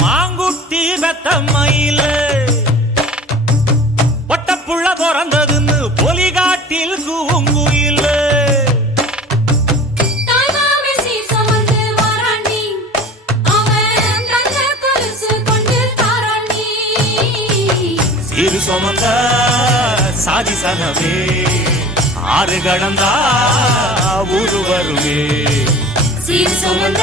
மாங்குட்டி வெத்த மயில. ஒட்டப்புள்ள பிறந்ததுன்னு பொலிகாட்டில் கூங்குயில சீர் சுமந்து சாதி சனவே ஆறு கடந்தா ஊரு வருவே சீர் சுமந்த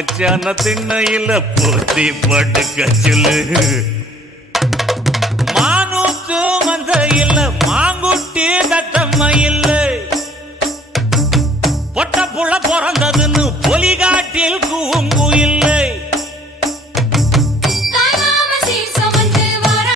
மச்சான திண்ணையில போத்தி படுக்க சொல்லு. மானூத்து மந்த இல்ல மாங்குட்டி தத்தம்ம இல்ல. பொட்ட புள்ள பிறந்த